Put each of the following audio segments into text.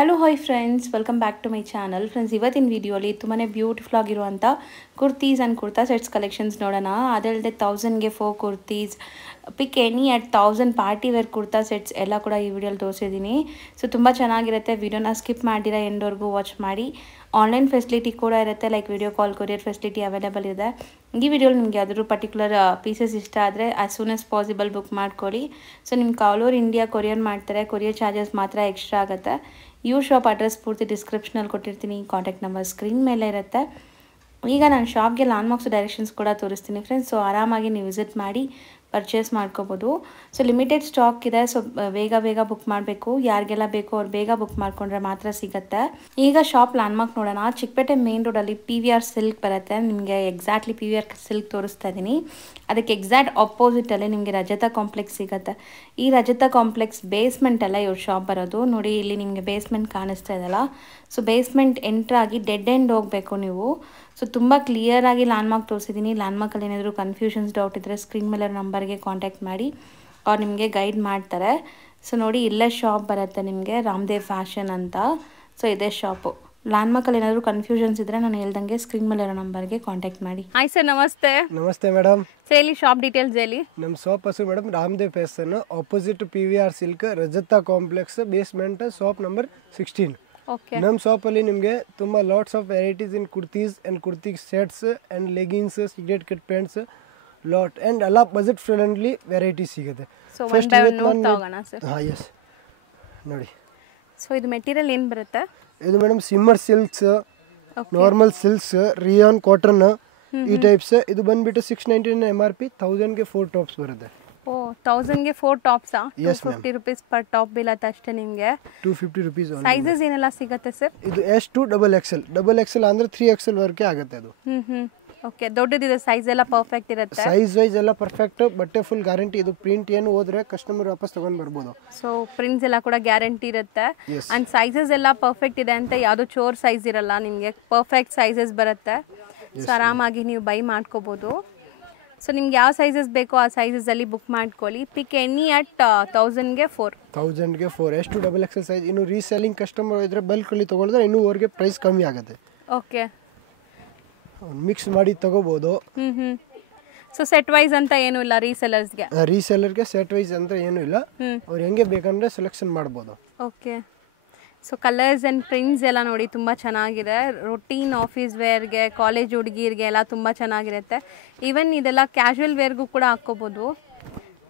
Hello hi friends, welcome back to my channel. Friends, ಇವತ್ತಿನ ವಿಡಿಯೋಲಿ ತುಂಬಾ ಬ್ಯೂಟಿಫುಲ್ ಆಗಿರುವಂಥ kurtis and kurta sets collections ನೋಡೋಣ. ಅದಲ್ಲದೆ 1000ಗೆ 4 kurtis, pick any at 1000 party wear kurta sets ಎಲ್ಲ ಕೂಡ ಈ ವಿಡಿಯೋಲಿ ತೋರಿಸಿದ್ದೀನಿ. ಸೊ ತುಂಬ ಚೆನ್ನಾಗಿರುತ್ತೆ. ವಿಡಿಯೋನ ಸ್ಕಿಪ್ ಮಾಡಿರ ಎಂಡ್ವರೆಗೂ ವಾಚ್ ಮಾಡಿ. ಆನ್ಲೈನ್ ಫೆಸಿಲಿಟಿ ಕೂಡ ಇರುತ್ತೆ, like video call, courier facility available ಇದೆ. ಈ ವಿಡಿಯೋಲಿ ನಿಮಗೆ ಯಾವ್ದಾದ್ರು ಪರ್ಟಿಕ್ಯುಲರ್ ಪೀಸಸ್ ಇಷ್ಟ ಆದರೆ as soon as possible book ಮಾಡ್ಕೊಳ್ಳಿ. ಸೊ ನಿಮ್ಗೆ ಆಲ್ ಓವರ್ ಇಂಡಿಯಾ ಕೊರಿಯರ್ ಮಾಡ್ತಾರೆ. ಕೊರಿಯರ್ ಚಾರ್ಜಸ್ ಮಾತ್ರ ಎಕ್ಸ್ಟ್ರಾ ಆಗುತ್ತೆ. ಇವ್ರ ಶಾಪ್ ಅಡ್ರೆಸ್ ಪೂರ್ತಿ ಡಿಸ್ಕ್ರಿಪ್ಷನಲ್ಲಿ ಕೊಟ್ಟಿರ್ತೀನಿ. ಕಾಂಟ್ಯಾಕ್ಟ್ ನಂಬರ್ ಸ್ಕ್ರೀನ್ ಮೇಲೆ ಇರುತ್ತೆ. ಈಗ ನಾನು ಶಾಪ್ಗೆ ಲ್ಯಾಂಡ್ಮಾರ್ಕ್ಸ್ ಡೈರೆಕ್ಷನ್ಸ್ ಕೂಡ ತೋರಿಸ್ತೀನಿ ಫ್ರೆಂಡ್ಸ್. ಸೊ ಆರಾಮಾಗಿ ನೀವು ವಿಸಿಟ್ ಮಾಡಿ ಪರ್ಚೇಸ್ ಮಾಡ್ಕೋಬೋದು. ಸೊ ಲಿಮಿಟೆಡ್ ಸ್ಟಾಕ್ ಇದೆ. ಸೊ ಬೇಗ ಬುಕ್ ಮಾಡಬೇಕು. ಯಾರಿಗೆಲ್ಲ ಬೇಕೋ ಅವ್ರು ಬೇಗ ಬುಕ್ ಮಾಡ್ಕೊಂಡ್ರೆ ಮಾತ್ರ ಸಿಗುತ್ತೆ. ಈಗ ಶಾಪ್ ಲ್ಯಾಂಡ್ಮಾರ್ಕ್ ನೋಡೋಣ. ಚಿಕ್ಕಪೇಟೆ ಮೇನ್ ರೋಡಲ್ಲಿ PVR ಸಿಲ್ಕ್ ಬರುತ್ತೆ. ನಿಮಗೆ ಎಕ್ಸಾಕ್ಟ್ಲಿ PVR ಸಿಲ್ಕ್ ತೋರಿಸ್ತಾ ಇದ್ದೀನಿ. ಅದಕ್ಕೆ ಎಕ್ಸಾಕ್ಟ್ ಆಪೋಸಿಟಲ್ಲಿ ನಿಮಗೆ ರಜತ ಕಾಂಪ್ಲೆಕ್ಸ್ ಸಿಗುತ್ತೆ. ಈ ರಜತ ಕಾಂಪ್ಲೆಕ್ಸ್ ಬೇಸ್ಮೆಂಟಲ್ಲ ಇವ್ರ ಶಾಪ್ ಬರೋದು. ನೋಡಿ, ಇಲ್ಲಿ ನಿಮಗೆ ಬೇಸ್ಮೆಂಟ್ ಕಾಣಿಸ್ತಾ ಇದೆಯಲ್ಲ. ಸೊ ಬೇಸ್ಮೆಂಟ್ ಎಂಟ್ರಾಗಿ ಡೆಡ್ ಎಂಡ್ ಹೋಗಬೇಕು ನೀವು. ಸೊ ತುಂಬ ಕ್ಲಿಯರಾಗಿ ಲ್ಯಾಂಡ್ಮಾರ್ಕ್ ತೋರಿಸಿದ್ದೀನಿ. ಲ್ಯಾಂಡ್ಮಾರ್ಕಲ್ಲಿ ಏನಾದರೂ ಕನ್ಫ್ಯೂಷನ್ಸ್, ಡೌಟ್ ಇದ್ದರೆ ಸ್ಕ್ರೀನ್ ಮೇಲೆ ನಂಬರ್ಗೆ ಕಾಂಟ್ಯಾಕ್ಟ್ ಮಾಡಿ, ಅವ್ರು ನಿಮಗೆ ಗೈಡ್ ಮಾಡ್ತಾರೆ. ಸೊ ನೋಡಿ, ಇಲ್ಲೇ ಶಾಪ್ ಬರುತ್ತೆ ನಿಮಗೆ, ರಾಮದೇವ್ ಫ್ಯಾಷನ್ ಅಂತ. ಸೊ ಇದೇ ಶಾಪು. ಲ್ಯಾಂಡ್ಮಾರ್ಕಲ್ಲಿ ಏನಾದರೂ ಕನ್ಫ್ಯೂಷನ್ಸ್ ಇದ್ದರೆ ನಾನು ಹೇಳ್ದಂಗೆ ಸ್ಕ್ರೀನ್ ಮೇಲೆ ಇರೋ ನಂಬರ್ಗೆ ಕಾಂಟ್ಯಾಕ್ಟ್ ಮಾಡಿ. ಹಾಯ್ ಸರ್, ನಮಸ್ತೆ. ನಮಸ್ತೆ ಮೇಡಮ್. ಸೊ ಇಲ್ಲಿ ಶಾಪ್ ಡೀಟೇಲ್ಸ್ ಹೇಳಿ. ನಮ್ಮ ಶಾಪ್ ಹೆಸರು madam Ramdev fashion, opposite PVR silk, ರಜತ ಕಾಂಪ್ಲೆಕ್ಸ್, ಬೇಸ್ಮೆಂಟ್, ಶಾಪ್ ನಂಬರ್ 16. ನಮ್ಮ ಶಾಪಲ್ಲಿ ನಿಮಗೆ ತುಂಬ lots of varieties in kurtis and kurti sets and leggings, cigarette cut pants, lot and ಎಲ್ಲ ಬಜೆಟ್ ಫ್ರೆಂಡ್ಲಿ ವೆರೈಟೀಸ್ ಸಿಗುತ್ತೆ. ಎಸ್ ನೋಡಿ. ಸೊ ಇದು ಮೆಟೀರಿಯಲ್ ಏನು ಬರುತ್ತೆ? ಇದು madam ಸಿಮ್ಮರ್ silks, normal silks, rayon cotton, ಈ ಟೈಪ್ಸ್. ಇದು ಬಂದ್ಬಿಟ್ಟು 699 MRP. 1000ಗೆ 4 ಟಾಪ್ಸ್ ಬರುತ್ತೆ. 1000ಗೆ 4 ಟಾಪ್ಸಾ? 250 ರೂಪೀಸ್ ಪರ್ ಟಾಪ್ ಬೀಳತ್ತೆ ಅಷ್ಟೇ ನಿಮಗೆ. 250 ರೂಪೀಸ್. ಸೈಜಸ್ ಏನೆಲ್ಲ ಸಿಗುತ್ತೆ ಸರ್? ಇದು S to XXL. XXL ಅಂದ್ರೆ 3XL ವರೆಗೆ ಆಗುತ್ತೆ ಅದು. ಓಕೆ, ದೊಡ್ಡದಿದೆ. ಸೈಜ್ ಎಲ್ಲ ಪರ್ಫೆಕ್ಟ್ ಇರುತ್ತೆ. ಸೈಜ್ ವೈಸ್ ಎಲ್ಲ ಪರ್ಫೆಕ್ಟ್. ಬಟ್ಟೆ ಫುಲ್ ಗ್ಯಾರಂಟಿ. ಇದು ಪ್ರಿಂಟ್ ಏನು ಹೋದ್ರೆ ಕಸ್ಟಮರ್ ವಾಪಸ್ ತಗೊಂಡ್ ಬರ್ಬೋದು. ಸೊ ಪ್ರಿಂಟ್ಸ್ ಎಲ್ಲ ಕೂಡ ಗ್ಯಾರಂಟಿ ಇರುತ್ತೆ. ಅಂಡ್ ಸೈಜಸ್ ಎಲ್ಲ ಪರ್ಫೆಕ್ಟ್ ಇದೆ ಅಂತ ಯಾವುದು ಚೋರ್ ಸೈಜ್ ಇರಲ್ಲ, ನಿಮಗೆ ಪರ್ಫೆಕ್ಟ್ ಸೈಜಸ್ ಬರುತ್ತೆ. ಸೊ ಆರಾಮಾಗಿ ನೀವು ಬೈ ಮಾಡ್ಕೋಬಹುದು. ಸೊ ನಿಮ್ಗೆ ಯಾವ ಸೈಜಸ್ ಬೇಕೋ ಆ ಸೈಜಸ್ ಅಲ್ಲಿ ಬುಕ್ ಮಾಡ್ಕೊಳ್ಳಿ. ಪಿಕ್ ಎನಿ ಅಟ್ 1000ಗೆ 4. 1000ಗೆ 4 S to XXL ಸೈಜ್. ಇನ್ನು ರೀಸೆಲ್ಲಿಂಗ್ ಕಸ್ಟಮರ್ ಇದ್ರೆ ಬಲ್ಕ್ ಅಲ್ಲಿ ತಗೊಳಿದ್ರೆ ಇನ್ನೂ ಅವ್ರಿಗೆ ಪ್ರೈಸ್ ಕಮ್ಮಿ ಆಗುತ್ತೆ. ಓಕೆ, ಮಿಕ್ಸ್ ಮಾಡಿ ತಗೋಬಹುದು. ಸೊ ಸೆಟ್ ವೈಸ್ ಅಂತ ಏನು ಇಲ್ಲ ರೀಸೆಲ್ಲರ್ಗೆ ಸೆಟ್ ವೈಸ್ ಅಂತ ಏನು ಇಲ್ಲ. ಅವ್ರು ಹೆಂಗೆ ಬೇಕಂದ್ರೆ ಸೆಲೆಕ್ಷನ್ ಮಾಡ್ಬೋದು. Okay. So colours and prints ಎಲ್ಲ ನೋಡಿ ತುಂಬ ಚೆನ್ನಾಗಿದೆ. ರೊಟೀನ್ ಆಫೀಸ್ ವೇರ್ಗೆ, ಕಾಲೇಜ್ ಹುಡುಗಿರಿಗೆ ಎಲ್ಲ ತುಂಬ ಚೆನ್ನಾಗಿರುತ್ತೆ. ಈವನ್ ಇದೆಲ್ಲ ಕ್ಯಾಶುವಲ್ ವೇರ್ಗೂ ಕೂಡ ಹಾಕ್ಕೋಬೋದು.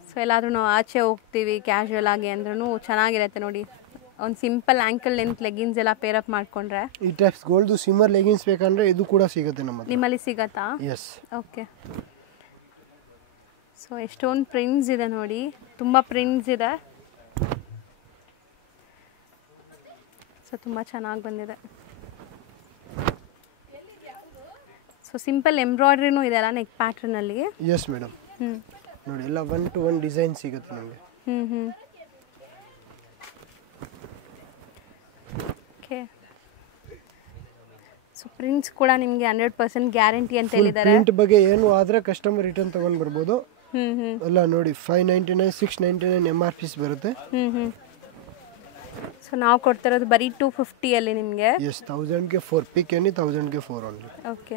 ಸೊ ಎಲ್ಲಾದರೂ ನಾವು ಆಚೆ ಹೋಗ್ತೀವಿ ಕ್ಯಾಶುವಲ್ ಆಗಿ ಅಂದ್ರೂ ಚೆನ್ನಾಗಿರುತ್ತೆ. ನೋಡಿ, ಒಂದು ಸಿಂಪಲ್ ಆ್ಯಂಕಲ್ ಲೆಂತ್ ಲೆಗಿನ್ಸ್ ಎಲ್ಲ ಪೇರಪ್ ಮಾಡ್ಕೊಂಡ್ರೆ ಈ ಟೈಪ್ಸ್ ಗೋಲ್ಡ್ ಸಿಮ್ಮರ್ ಲೆಗಿನ್ಸ್ ಬೇಕಂದ್ರೆ ಇದು ಕೂಡ ಸಿಗುತ್ತೆ ನಿಮ್ಮಲ್ಲಿ ಸಿಗತ್ತಾ? ಎಸ್. ಓಕೆ. ಸೊ ಎಷ್ಟೊಂದು ಪ್ರಿಂಟ್ಸ್ ಇದೆ ನೋಡಿ, ತುಂಬ ಪ್ರಿಂಟ್ಸ್ ಇದೆ. ಸೊ ತುಂಬ ಚೆನ್ನಾಗಿ ಬಂದಿದೆ. ಸೊ ಸಿಂಪಲ್ ಎಂಬ್ರಾಯ್ಡ್ರಿನೂ ಇದೆ ಅಲ್ಲ ನೆಕ್ ಪ್ಯಾಟ್ರನಲ್ಲಿ? Yes madam. ನೋಡಿ, ಎಲ್ಲ 1 to 1 ಡಿಸೈನ್ ಸಿಗುತ್ತೆ ನಮಗೆ. ಓಕೆ. ಸೊ ಪ್ರಿಂಟ್ಸ್ ಕೂಡ ನಿಮಗೆ 100% ಗ್ಯಾರಂಟಿ ಅಂತ ಹೇಳಿದ್ದಾರೆ. ಪ್ರಿಂಟ್ ಬಗ್ಗೆ ಏನು ಆದ್ರೆ ಕಸ್ಟಮರ್ ರಿಟರ್ನ್ ತಗೊಂಡ್ ಬರ್ಬೋದು. ಎಲ್ಲ ನೋಡಿ, 599, 699 MRP ಬರುತ್ತೆ. ಸೊ ನಾವು ಕೊಡ್ತಿರೋದು ಬರೀ 250 ಅಲ್ಲಿ ನಿಮಗೆ. ಎಸ್, 1000ಗೆ 4. ಪಿಕ್ ಎನಿ 1000ಗೆ 4 ಓನ್ಲಿ. ಓಕೆ.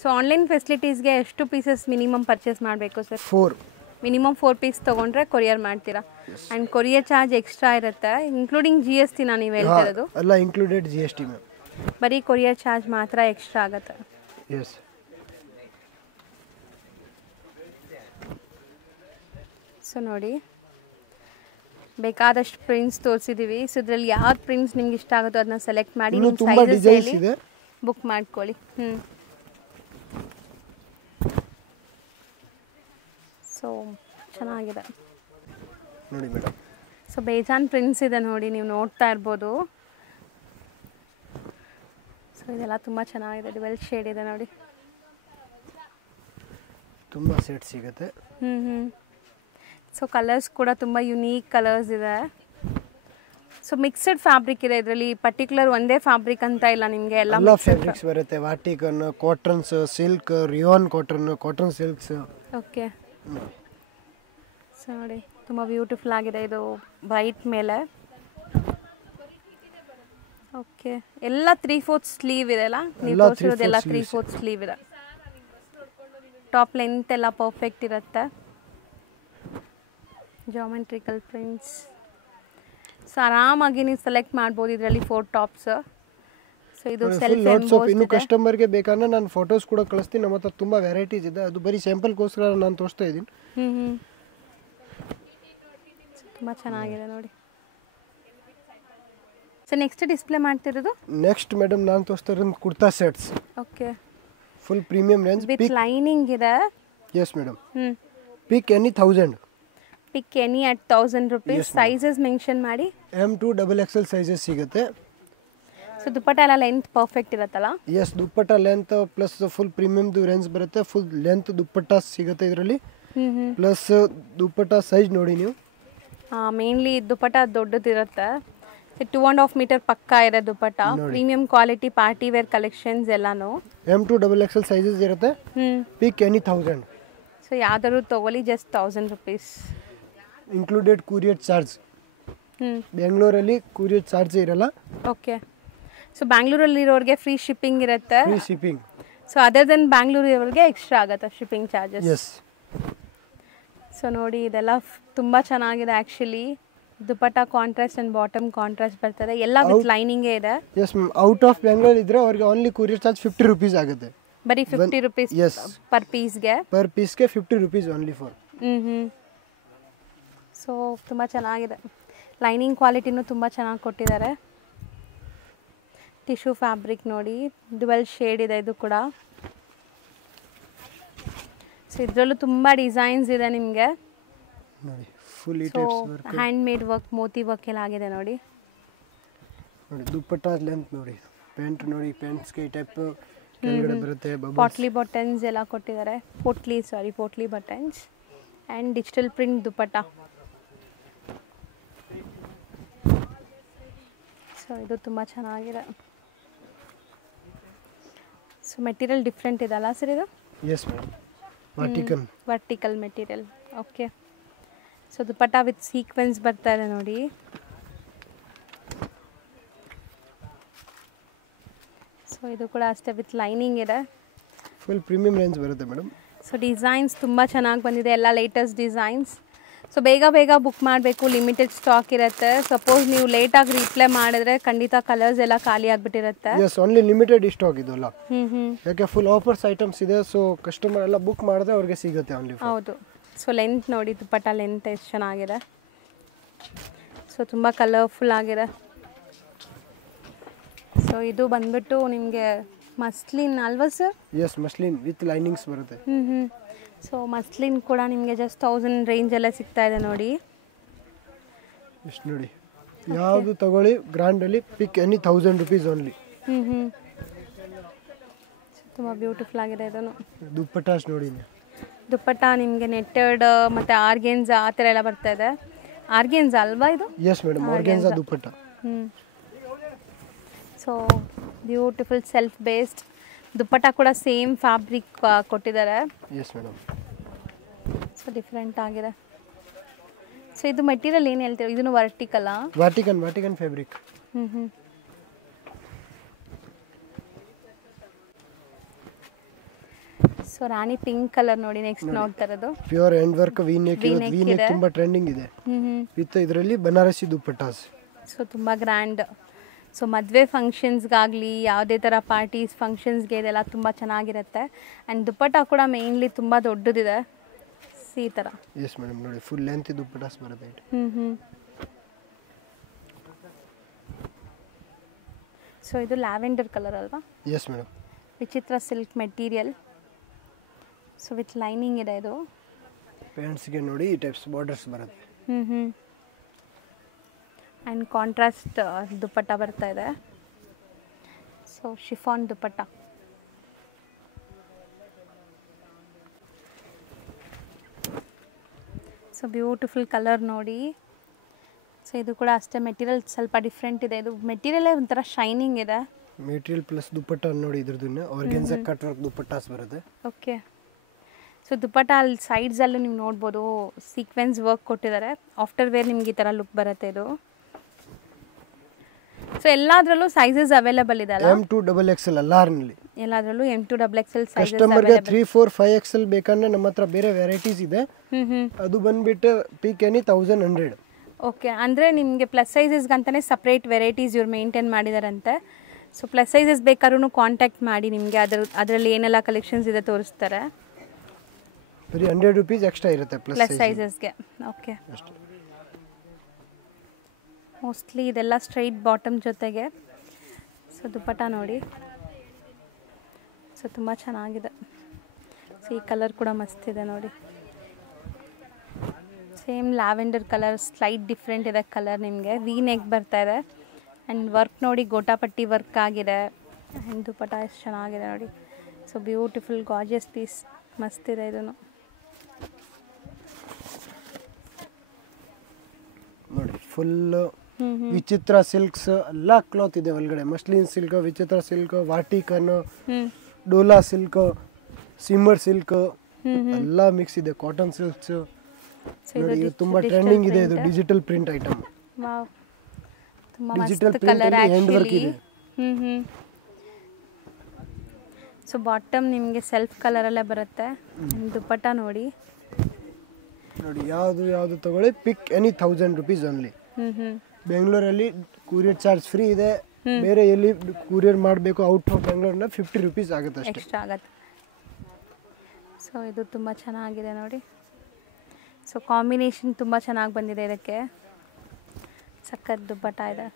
ಸೊ ಆನ್ಲೈನ್ ಫೆಸಿಲಿಟೀಸ್ಗೆ ಎಷ್ಟು ಪೀಸಸ್ ಮಿನಿಮಮ್ ಪರ್ಚೇಸ್ ಮಾಡಬೇಕು ಸರ್? 4. ಮಿನಿಮಮ್ 4 ಪೀಸ್ ತೊಗೊಂಡ್ರೆ ಕೊರಿಯರ್ ಮಾಡ್ತೀರಾ? ಆ್ಯಂಡ್ ಕೊರಿಯರ್ ಚಾರ್ಜ್ ಎಕ್ಸ್ಟ್ರಾ ಇರುತ್ತೆ, ಇನ್ಕ್ಲೂಡಿಂಗ್ GST ನೀವು ಹೇಳ್ತಾ ಇರೋದು? ಎಲ್ಲ ಇನ್ಕ್ಲೂಡೆಡ್ GST ಮ್ಯಾಮ್. ಬರೀ ಕೊರಿಯರ್ ಚಾರ್ಜ್ ಮಾತ್ರ ಎಕ್ಸ್ಟ್ರಾ ಆಗುತ್ತೆ. ಎಸ್. ಸೊ ನೋಡಿ, ಬೇಕಾದಷ್ಟು ಪ್ರಿಂಟ್ಸ್ ತೋರಿಸಿದ್ದೀವಿ. ಸೊ ಇದರಲ್ಲಿ ಯಾವ್ದು ಪ್ರಿಂಟ್ಸ್ ನಿಮ್ಗೆ ಇಷ್ಟ ಆಗುತ್ತೋ ಅದನ್ನ ಸೆಲೆಕ್ಟ್ ಮಾಡಿ ನಿಮ್ಮ ಸೈಜಸ್ ಹೇಳಿ ಬುಕ್ ಮಾಡ್ಕೊಳ್ಳಿ. ಸೊ ಚೆನ್ನಾಗಿದೆ ನೋಡಿ ಮೇಡಮ್. ಸೊ ಬೇಜಾನ್ ಪ್ರಿಂಟ್ಸ್ ಇದೆ ನೋಡಿ, ನೀವು ನೋಡ್ತಾ ಇರ್ಬೋದು. ಸೊ ಇದೆಲ್ಲ ತುಂಬ ಚೆನ್ನಾಗಿದೆ. ಡ್ಯುವೆಲ್ ಶೇಡ್ ಇದೆ ನೋಡಿ. ತುಂಬ ಸೆಟ್ ಸಿಗುತ್ತೆ. ಸೊ ಕಲರ್ಸ್ ಕೂಡ ತುಂಬ ಯುನೀಕ್ ಕಲರ್ಸ್ ಇದೆ. ಸೊ ಮಿಕ್ಸ್ಡ್ ಫ್ಯಾಬ್ರಿಕ್ ಇದೆ ಇದರಲ್ಲಿ, ಪರ್ಟಿಕ್ಯುಲರ್ ಒಂದೇ ಫ್ಯಾಬ್ರಿಕ್ ಅಂತ ಇಲ್ಲ, ನಿಮಗೆ ಎಲ್ಲ ಫ್ಯಾಬ್ರಿಕ್ಸ್ ಬರುತ್ತೆ. ವಾಟಿಕನ್, cottons, silk, rayon cotton, cotton silks. Okay. So ನೋಡಿ, ತುಂಬ ಬ್ಯೂಟಿಫುಲ್ ಆಗಿದೆ. ಇದು ವೈಟ್ ಮೇಲೆ ಓಕೆ ಎಲ್ಲ 3/4 ಸ್ಲೀವ್ ಇದೆ ಅಲ್ಲ ನೀವು ತೋರಿಸಿರೋದೆಲ್ಲ 3/4 ಸ್ಲೀವ್ ಇದೆ ಟಾಪ್ ಲೆಂತ್ ಎಲ್ಲ ಪರ್ಫೆಕ್ಟ್ ಇರುತ್ತೆ ಜಾಮೆಟ್ರಿಕಲ್ ಪ್ರಿಂಟ್ಸ್ ಸೊ ಆರಾಮಾಗಿ ನೀವು ಸೆಲೆಕ್ಟ್ ಮಾಡ್ಬೋದು ಇದರಲ್ಲಿ 4 ಟಾಪ್ಸ್ ಸೊ ಇದು ಸೆಲ್ಫ್ ಎಂಬೋಸ್ಡ್ ಇನ್ನು ಕಸ್ಟಮರ್ ಗೆ ಬೇಕಾದ್ರೆ ನಾನು ಫೋಟೋಸ್ ಕೂಡ ಕಳಿಸ್ತೀನಿ ನಮ್ಮ ಹತ್ರ ತುಂಬಾ ವೆರೈಟೀಸ್ ಇದೆ ಅದು ಬರೀ ಸ್ಯಾಂಪಲ್ ಗೋಸ್ಕರ ನಾನು ತೋರಿಸ್ತಾ ಇದ್ದೀನಿ ತುಂಬಾ ಚೆನ್ನಾಗಿದೆ ನೋಡಿ ಸೊ ನೆಕ್ಸ್ಟ್ ಡಿಸ್ಪ್ಲೇ ಮಾಡ್ತಿರೋದು ನೆಕ್ಸ್ಟ್ ಮೇಡಮ್ ನಾನು ತೋರಿಸ್ತಾ ಇರೋದು kurta sets okay full premium range with lining ಇದೆ yes madam pick any 1000 pick any at 1000 rupees sizes mention ಮಾಡಿ M2 XXL ಸೈಜಸ್ ಸಿಗುತ್ತೆ ಸೊ ದುಪ್ಪಟ್ಟ ಎಲ್ಲ ಲೆಂತ್ ಪರ್ಫೆಕ್ಟ್ ಇರುತ್ತಲ್ಲ yes dupatta length plus full premium range ಬರುತ್ತೆ full length dupatta ಸಿಗುತ್ತೆ ಇದರಲ್ಲಿ plus ದುಪ್ಪಟ್ಟ size ನೋಡಿ ನೀವು ಮೇನ್ಲಿ ದುಪ್ಪಟ್ಟ ದೊಡ್ಡದಿರುತ್ತೆ 2.5 ಮೀಟರ್ ಪಕ್ಕಾ ಇದೆ dupatta premium quality party wear collections ಎಲ್ಲಾನು M2 XXL ಸೈಜಸ್ ಇರುತ್ತೆ ಪಿಕ್ ಎನಿ 1000 ಸೊ ಯಾವ್ದಾದ್ರು ತಗೊಳ್ಳಿ just 1000 rupees included courier charge ಬೆಂಗಳೂರಲ್ಲಿ ಕೂರಿಯರ್ ಚಾರ್ಜ್ ಇರಲ್ಲ ಓಕೆ ಸೊ ಬ್ಯಾಂಗ್ಳೂರಲ್ಲಿ ಇರೋರಿಗೆ ಫ್ರೀ ಶಿಪ್ಪಿಂಗ್ ಇರುತ್ತೆ free shipping so other than Bangalore ಇರೋರಿಗೆ ಎಕ್ಸ್ಟ್ರಾ ಆಗುತ್ತೆ ಶಿಪ್ಪಿಂಗ್ ಚಾರ್ಜಸ್ ಎಸ್ ಸೊ ನೋಡಿ ಇದೆಲ್ಲ ತುಂಬ ಚೆನ್ನಾಗಿದೆ actually dupatta contrast and bottom contrast ಬರ್ತದೆ ಎಲ್ಲ ವಿತ್ ಲೈನಿಂಗ್ ಇದೆ yes ma'am out of Bengaluru ಇದ್ರೆ ಅವರಿಗೆ ಓನ್ಲಿ ಕೂರಿಯರ್ ಚಾರ್ಜ್ 50 ರೂಪೀಸ್ ಆಗುತ್ತೆ ಬರೀ 50 ರೂಪೀಸ್ ಪರ್ ಪೀಸ್ಗೆ ಗೆ 50 ರೂಪೀಸ್ ಓನ್ಲಿ ಫಾರ್ ಸೊ ತುಂಬ ಚೆನ್ನಾಗಿದೆ ಲೈನಿಂಗ್ ಕ್ವಾಲಿಟಿನೂ ತುಂಬ ಚೆನ್ನಾಗಿ ಕೊಟ್ಟಿದ್ದಾರೆ ಟಿಶ್ಯೂ ಫ್ಯಾಬ್ರಿಕ್ ನೋಡಿ ಡ್ಯುವೆಲ್ ಶೇಡ್ ಇದೆ ಇದು ಕೂಡ ಸೊ ಇದರಲ್ಲೂ ತುಂಬ ಡಿಸೈನ್ಸ್ ಇದೆ ನಿಮಗೆ ನೋಡಿ full hand made work Moti work ಎಲ್ಲ ಆಗಿದೆ ನೋಡಿ ನೋಡಿ ದುಪ್ಪಟ್ಟ ಲೆಂತ್ ನೋಡಿ ಪ್ಯಾಂಟ್ ನೋಡಿ ಪ್ಯಾಂಟ್ಸ್ಗೆ ಈ ಟೈಪ್ ಕೆಳಗಡೆ ಬರುತ್ತೆ ಪಾಟ್ಲಿ ಬಟನ್ಸ್ ಎಲ್ಲ ಕೊಟ್ಟಿದ್ದಾರೆ potli buttons and digital print dupatta so ಇದು ತುಂಬ ಚೆನ್ನಾಗಿದೆ ಸೊ ಮೆಟೀರಿಯಲ್ ಡಿಫ್ರೆಂಟ್ ಇದೆಲ್ಲ ಸರ್ ಇದು yes madam vertical material okay so dupatta with sequence ಬರ್ತಾ ಇದೆ ನೋಡಿ ಸೊ ಇದು ಕೂಡ ಅಷ್ಟೇ ವಿತ್ ಲೈನಿಂಗ್ ಇದೆ ಫುಲ್ ಪ್ರೀಮಿಯಂ ರೇಂಜ್ ಬರುತ್ತೆ ಮೇಡಮ್ ಸೊ ಡಿಸೈನ್ಸ್ ತುಂಬ ಚೆನ್ನಾಗಿ ಬಂದಿದೆ ಎಲ್ಲ ಲೇಟೆಸ್ಟ್ ಡಿಸೈನ್ಸ್ ಸೊ ಬೇಗ ಬುಕ್ ಮಾಡಬೇಕು ಲಿಮಿಟೆಡ್ ಸ್ಟಾಕ್ ಇರುತ್ತೆ ಸಪೋಸ್ ನೀವು ಲೇಟಾಗಿ ರಿಪ್ಲೈ ಮಾಡಿದ್ರೆ ಖಂಡಿತ ಕಲರ್ಸ್ ಎಲ್ಲ ಖಾಲಿ ಆಗಿಬಿಟ್ಟಿರುತ್ತೆ ಎಸ್ ಓನ್ಲಿ ಲಿಮಿಟೆಡ್ ಸ್ಟಾಕ್ ಇದಲ್ಲ ಯಾಕೆ ಫುಲ್ ಆಫರ್ಸ್ ಐಟಮ್ಸ್ ಇದೆ ಸೊ ಕಸ್ಟಮರ್ ಎಲ್ಲ ಬುಕ್ ಮಾಡಿದ್ರೆ ಅವ್ರಿಗೆ ಸಿಗುತ್ತೆ ಓನ್ಲಿ ಹೌದು ಸೊ ಲೆಂತ್ ನೋಡಿ ದುಪ್ಪಟ್ಟ ಲೆಂತ್ ಎಷ್ಟು ಚೆನ್ನಾಗಿದೆ ಸೊ ತುಂಬ ಕಲರ್ಫುಲ್ ಆಗಿದೆ ಸೊ ಇದು ಬಂದ್ಬಿಟ್ಟು ನಿಮಗೆ ಮಸ್ಲಿನ್ ಅಲ್ವಾ sir yes muslin with linings ಬರುತ್ತೆ ಸೊ ಮಸ್ಲಿನ್ ಕೂಡ ನಿಮಗೆ ಜಸ್ಟ್ 1000 ರೇಂಜಲ್ಲೇ ಸಿಗ್ತಾ ಇದೆ ನೋಡಿ ಎಷ್ಟು ನೋಡಿ ಯಾವುದು ತಗೊಳ್ಳಿ ಗ್ರ್ಯಾಂಡಲ್ಲಿ ಪಿಕ್ ಎನಿ 1000 ರೂಪೀಸ್ ಓನ್ಲಿ ತುಂಬ ಬ್ಯೂಟಿಫುಲ್ ಆಗಿದೆ ಇದನ್ನು ದುಪ್ಪಟ್ಟಾಸ್ ನೋಡಿ ದುಪ್ಪಟ್ಟ ನಿಮಗೆ ನೆಟ್ಟೆಡ್ ಮತ್ತು ಆರ್ಗೆನ್ಸಾ ಆ ಥರ ಎಲ್ಲ ಬರ್ತಾ ಇದೆ ಆರ್ಗೆನ್ಸಾ ಅಲ್ವಾ ಇದು yes madam organza dupatta so beautiful self based ದುಪ್ಪಟ್ಟ ಕೂಡ ಸೇಮ್ ಫ್ಯಾಬ್ರಿಕ್ ಕೊಟ್ಟಿದ್ದಾರೆ ಎಸ್ ಮೇಡಮ್ ಸೊ ಡಿಫ್ರೆಂಟ್ ಆಗಿದೆ ಸೊ ಇದು ಮೆಟೀರಿಯಲ್ ಏನು ಹೇಳ್ತೀವಿ ಇದನ್ನು ವರ್ಟಿಕಲ್ಲಾ ವಾಟಿಕನ್ ಫ್ಯಾಬ್ರಿಕ್ ಸೊ ರಾಣಿ ಪಿಂಕ್ ಕಲರ್ ನೋಡಿ ನೆಕ್ಸ್ಟ್ ನೋಡ್ತಾ ಇರೋದು pure hand work we neck ತುಂಬಾ ಟ್ರೆಂಡಿಂಗ್ ಇದೆ ವಿತ್ ಇದರಲ್ಲಿ ಬನಾರಸಿ ದುಪ್ಪಟ್ಟಾಸ್ ಸೊ ತುಂಬ ಗ್ರ್ಯಾಂಡ್ ಸೊ ಮದುವೆ ಫಂಕ್ಷನ್ಸ್ಗಾಗಲಿ ಯಾವುದೇ ಥರ ಪಾರ್ಟೀಸ್ ಫಂಕ್ಷನ್ಸ್ಗೆ ಇದೆಲ್ಲ ತುಂಬ ಚೆನ್ನಾಗಿರುತ್ತೆ ಆ್ಯಂಡ್ ದುಪ್ಪಟ್ಟ ಕೂಡ ಮೇನ್ಲಿ ತುಂಬ ದೊಡ್ಡದಿದೆ ಈ ಥರ ಎಸ್ ಮೇಡಮ್ ನೋಡಿ ಫುಲ್ ಲೆಂತ್ ದುಪ್ಪಟ್ಟಾಸ್ ಬರುತ್ತೆ ಸೊ ಇದು ಲ್ಯಾವೆಂಡರ್ ಕಲರ್ ಅಲ್ವಾ ಎಸ್ ಮೇಡಮ್ ವಿಚಿತ್ರ silk material so with lining ಇದೆ ಇದು ಪ್ಯಾಂಟ್ಸ್ಗೆ ನೋಡಿ ಈ ಟೈಪ್ಸ್ ಬಾರ್ಡರ್ಸ್ ಬರುತ್ತೆ ಆ್ಯಂಡ್ ಕಾಂಟ್ರಾಸ್ಟ್ ದುಪ್ಪಟ್ಟ ಬರ್ತಾ ಇದೆ ಸೊ ಶಿಫಾನ್ ದುಪ್ಪಟ್ಟ ಸೊ ಬ್ಯೂಟಿಫುಲ್ ಕಲರ್ ನೋಡಿ ಸೊ ಇದು ಕೂಡ ಅಷ್ಟೇ ಮೆಟೀರಿಯಲ್ ಸ್ವಲ್ಪ ಡಿಫ್ರೆಂಟ್ ಇದೆ ಇದು ಮೆಟೀರಿಯಲ್ ಒಂಥರ ಶೈನಿಂಗ್ ಇದೆ ಮೆಟೀರಿಯಲ್ ಪ್ಲಸ್ ದುಪ್ಪಟ್ಟ ನೋಡಿ ಇದ್ರದ್ದು ಆರ್ಗೆನ್ಸಾ ಕಟ್ ವರ್ಕ್ ದುಪ್ಪಟ್ಟಾಸ್ ಬರುತ್ತೆ ಓಕೆ ಸೊ ದುಪ್ಪಟ್ಟ ಅಲ್ಲಿ ಸೈಡ್ಸಲ್ಲೂ ನೀವು ನೋಡ್ಬೋದು ಸೀಕ್ವೆನ್ಸ್ ವರ್ಕ್ ಕೊಟ್ಟಿದ್ದಾರೆ ಆಫ್ಟರ್ ವೇರ್ ನಿಮ್ಗೆ ಈ ಥರ ಲುಕ್ ಬರುತ್ತೆ ಇದು ಸೊ ಎಲ್ಲಾದ್ರಲ್ಲೂ ಸೈಜಸ್ ಅವೈಲೇಬಲ್ ಇದೆ ಅಲ್ಲ? M2 XXL ಎಲ್ಲಾರ್ನಲ್ಲಿ ಎಲ್ಲಾದ್ರಲ್ಲೂ M2 XXL sizes ಕಸ್ಟಮರ್ಗೆ 3, 4, 5XL ಬೇಕಂದ್ರೆ ನಮ್ಮ ಹತ್ರ ಬೇರೆ ವೆರೈಟೀಸ್ ಇದೆ. ಅದು ಬಂದ್ಬಿಟ್ಟು ಪಿಕ್ ಎನಿ 1100. ಓಕೆ, ಅಂದರೆ ನಿಮಗೆ ಪ್ಲಸ್ ಸೈಜಸ್ಗೆ ಅಂತಲೇ ಸಪ್ರೇಟ್ ವೆರೈಟೀಸ್ ಇವ್ರು ಮೇಂಟೈನ್ ಮಾಡಿದಾರಂತೆ. ಸೊ ಪ್ಲಸ್ ಸೈಜಸ್ ಬೇಕಾದ್ರೂ ಕಾಂಟ್ಯಾಕ್ಟ್ ಮಾಡಿ, ನಿಮಗೆ ಅದರಲ್ಲಿ ಏನೆಲ್ಲ ಕಲೆಕ್ಷನ್ಸ್ ಇದೆ ತೋರಿಸ್ತಾರೆ. ಬರೀ 100 ರೂಪೀಸ್ ಎಕ್ಸ್ಟ್ರಾ ಇರುತ್ತೆ ಪ್ಲಸ್ ಸೈಜಸ್ಗೆ. ಓಕೆ, ಮೋಸ್ಟ್ಲಿ ಇದೆಲ್ಲ ಸ್ಟ್ರೈಟ್ ಬಾಟಮ್ ಜೊತೆಗೆ. ಸೊ ದುಪ್ಪಟ್ಟ ನೋಡಿ, ಸೊ ತುಂಬ ಚೆನ್ನಾಗಿದೆ. ಸೊ ಈ ಕಲರ್ ಕೂಡ ಮಸ್ತ್ ಇದೆ ನೋಡಿ, same lavender colour, slight different ಇದೆ ಕಲರ್. ನಿಮಗೆ ವಿ ನೆಕ್ ಬರ್ತಾ ಇದೆ ಆ್ಯಂಡ್ ವರ್ಕ್ ನೋಡಿ ಗೋಟಾಪಟ್ಟಿ ವರ್ಕ್ ಆಗಿದೆ. ಆ್ಯಂಡ್ ದುಪ್ಪಟ್ಟ ಎಷ್ಟು ಚೆನ್ನಾಗಿದೆ ನೋಡಿ. ಸೊ ಬ್ಯೂಟಿಫುಲ್ ಗಾರ್ಜಿಯಸ್ ಪೀಸ್, ಮಸ್ತ್ ಇದೆ ಇದನ್ನು ನೋಡಿ. ಫುಲ್ ವಿಚಿತ್ರ ಸಿಲ್ಕ್ಸ್ ಎಲ್ಲ ಕ್ಲಾತ್ ಇದೆ ಒಳಗಡೆ. ಮಸ್ಲಿನ್ ಸಿಲ್ಕ್, ವಿಚಿತ್ರ ಸಿಲ್ಕ್, ವಾಟಿಕನ್, ಡೋಲಾ ಸಿಲ್ಕ್, ಸಿಮ್ಮರ್ ಸಿಲ್ಕ್ ಎಲ್ಲ ಮಿಕ್ಸ್ ಇದೆ. ಕಾಟನ್ ಸಿಲ್ಕ್ಸ್ ನೋಡಿ, ಇದು ತುಂಬಾ ಟ್ರೆಂಡಿಂಗ್ ಇದೆ. ಇದು ಡಿಜಿಟಲ್ ಪ್ರಿಂಟ್ ಐಟಮ್. ವಾವ್, ತುಂಬಾ ಡಿಜಿಟಲ್ ಮಸ್ತ್ print colour hand work actually. ಇದೆ. ಸೊ ಬಾಟಮ್ ನಿಮಗೆ ಸೆಲ್ಫ್ ಕಲರ್ ಅಲ್ಲೇ ಬರುತ್ತೆ. ದುಪ್ಪಟ್ಟ ನೋಡಿ ನೋಡಿ, ಯಾವುದು ತಗೊಳ್ಳಿ ಪಿಕ್ ಎನಿ 1000 ರೂಪೀಸ್ ಓನ್ಲಿ. ಬೆಂಗಳೂರಲ್ಲಿ ಕೂರಿಯರ್ ಚಾರ್ಜ್ ಫ್ರೀ ಇದೆ. ಬೇರೆ ಎಲ್ಲಿ ಕೂರಿಯರ್ ಮಾಡಬೇಕು ಔಟ್ ಆಫ್ ಬೆಂಗಳೂರಿನ 50 ರೂಪೀಸ್ ಆಗುತ್ತೆ ಅಷ್ಟೇ, ಎಕ್ಸ್ಟ್ರಾ ಆಗುತ್ತೆ. ಸೊ ಇದು ತುಂಬ ಚೆನ್ನಾಗಿದೆ ನೋಡಿ. ಸೊ ಕಾಂಬಿನೇಷನ್ ತುಂಬ ಚೆನ್ನಾಗಿ ಬಂದಿದೆ ಇದಕ್ಕೆ. ಸಖತ್ ದುಪ್ಪಟ್ಟ ಇದೆ.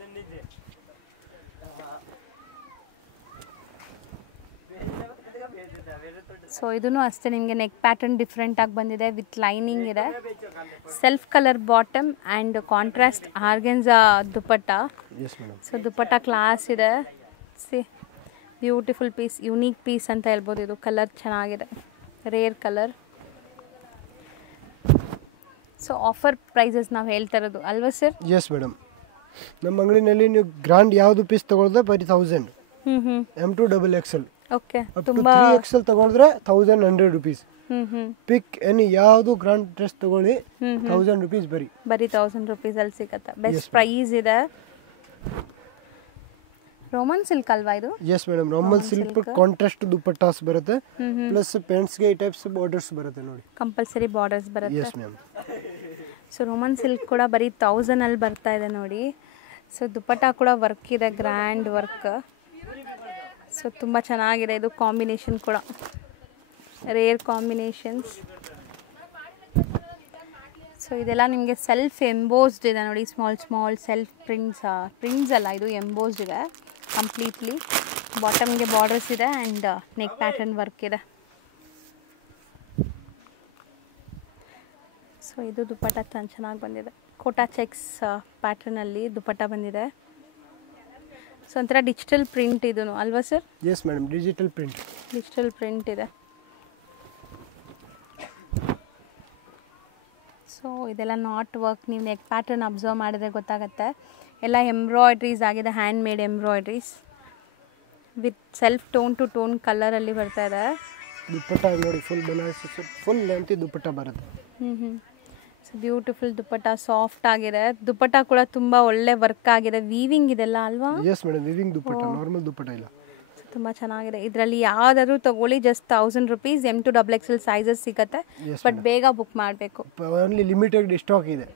ಸೊ ಇದೂ ಅಷ್ಟೇ, ನಿಮಗೆ ನೆಕ್ ಪ್ಯಾಟರ್ನ್ ಡಿಫ್ರೆಂಟ್ ಆಗಿ ಬಂದಿದೆ, ವಿತ್ ಲೈನಿಂಗ್ ಇದೆ. Self colour bottom and contrast organza dupatta. So dupatta class ಇದೆ. See beautiful piece, unique piece ಅಂತ ಹೇಳ್ಬೋದು. ಇದು ಕಲರ್ ಚೆನ್ನಾಗಿದೆ, rare colour. So offer prices ನಾವು ಹೇಳ್ತಾ ಇರೋದು ಅಲ್ವಾ ಸರ್? Yes madam. ನಮ್ಮ ಅಂಗಡಿನಲ್ಲಿ ನೀವು ಗ್ರ್ಯಾಂಡ್ ಯಾವುದು ಪೀಸ್ ತಗೊಳಿದ್ರೆ ಬರೀ 1000. M2 XXL ಓಕೆ, ತುಂಬಾ 3XL ತಗೊಂಡ್ರೆ 1100 ರೂಪೀಸ್. ಪಿಕ್ ಎನಿ ಯಾವುದು ಗ್ರ್ಯಾಂಡ್ ಡ್ರೆಸ್ ತಗೊಳ್ಳಿ 1000 ರೂಪೀಸ್ ಬರೀ 1000 ರೂಪೀಸ್ ಅಲ್ಲಿ ಸಿಗುತ್ತೆ. ಬೆಸ್ಟ್ ಪ್ರೈಸ್ ಇದೆ. ರೋಮನ್ ಸಿಲ್ಕ್ ಅಲ್ವಾ ಇದು? Yes madam, Roman silk contrast dupattas ಬರುತ್ತೆ, ಪ್ಲಸ್ ಪ್ಯಾಂಟ್ಸ್ಗೆ ಈ ಟೈಪ್ಸ್ ಬಾರ್ಡರ್ಸ್ ಬರುತ್ತೆ ನೋಡಿ, ಕಂಪಲ್ಸರಿ ಬಾರ್ಡರ್ಸ್ ಬರುತ್ತೆ. Yes ma'am. So Roman silk ಕೂಡ ಬರೀ 1000 ಅಲ್ಲಿ ಬರ್ತಾ ಇದೆ ನೋಡಿ. ಸೊ ದುಪ್ಪಟ್ಟ ಕೂಡ ವರ್ಕ್ ಇದೆ, ಗ್ರ್ಯಾಂಡ್ ವರ್ಕ್. ಸೊ ತುಂಬ ಚೆನ್ನಾಗಿದೆ. ಇದು ಕಾಂಬಿನೇಷನ್ ಕೂಡ ರೇರ್ ಕಾಂಬಿನೇಷನ್ಸ್. ಸೊ ಇದೆಲ್ಲ ನಿಮಗೆ ಸೆಲ್ಫ್ ಎಂಬೋಸ್ಡ್ ಇದೆ ನೋಡಿ, ಸ್ಮಾಲ್ ಸೆಲ್ಫ್ ಪ್ರಿಂಟ್ಸ್ ಅಲ್ಲ, ಇದು ಎಂಬೋಸ್ಡ್ ಇದೆ ಕಂಪ್ಲೀಟ್ಲಿ. ಬಾಟಮ್ಗೆ ಬಾರ್ಡರ್ಸ್ ಇದೆ ಆ್ಯಂಡ್ ನೆಕ್ ಪ್ಯಾಟರ್ನ್ ವರ್ಕ್ ಇದೆ. ಸೊ ಇದು ದುಪ್ಪಟ್ಟ ಚೆನ್ನಾಗಿ ಬಂದಿದೆ. ಕೋಟಾ ಚೆಕ್ಸ್ ಪ್ಯಾಟರ್ನಲ್ಲಿ ದುಪ್ಪಟ್ಟ ಬಂದಿದೆ. ಸೊ ಒಂಥರ ಡಿಜಿಟಲ್ ಪ್ರಿಂಟ್ ಇದು ಅಲ್ವಾ sir? Yes madam, digital print ಇದೆ. ಸೊ ಇದೆಲ್ಲ ನಾಟ್ ವರ್ಕ್, ನೀವು ನೆಕ್ ಪ್ಯಾಟರ್ನ್ ಅಬ್ಸರ್ವ್ ಮಾಡಿದ್ರೆ ಗೊತ್ತಾಗುತ್ತೆ. ಎಲ್ಲ ಎಂಬ್ರಾಯ್ಡ್ರೀಸ್ ಆಗಿದೆ, hand made embroideries with self tone to tone ಕಲರಲ್ಲಿ ಬರ್ತಾ ಇದೆ. ದುಪ್ಪಟ್ಟ ನೋಡಿ, full Banarasi full length dupatta ಬರುತ್ತೆ. ಸೊ ಬ್ಯೂಟಿಫುಲ್ ದುಪ್ಪಟ್ಟ, ಸಾಫ್ಟ್ ಆಗಿದೆ. ದುಪ್ಪಟ್ಟ ಕೂಡ ತುಂಬ ಒಳ್ಳೆ ವರ್ಕ್ ಆಗಿದೆ, ವೀವಿಂಗ್ ಇದೆಲ್ಲ ಅಲ್ವಾ? ಎಸ್ ಮೇಡಮ್, ವೀವಿಂಗ್ ದುಪ್ಪಟ್ಟ, ನಾರ್ಮಲ್ ದುಪ್ಪಟ್ಟ ಇಲ್ಲ. ತುಂಬ ಚೆನ್ನಾಗಿದೆ. ಇದರಲ್ಲಿ ಯಾವುದಾದ್ರೂ ತಗೊಳ್ಳಿ just 1000 rupees. M2 XXL sizes ಸಿಗುತ್ತೆ, ಬಟ್ ಬೇಗ ಬುಕ್ ಮಾಡಬೇಕು. ಓನ್ಲಿ ಲಿಮಿಟೆಡ್ ಸ್ಟಾಕ್ ಇದೆ.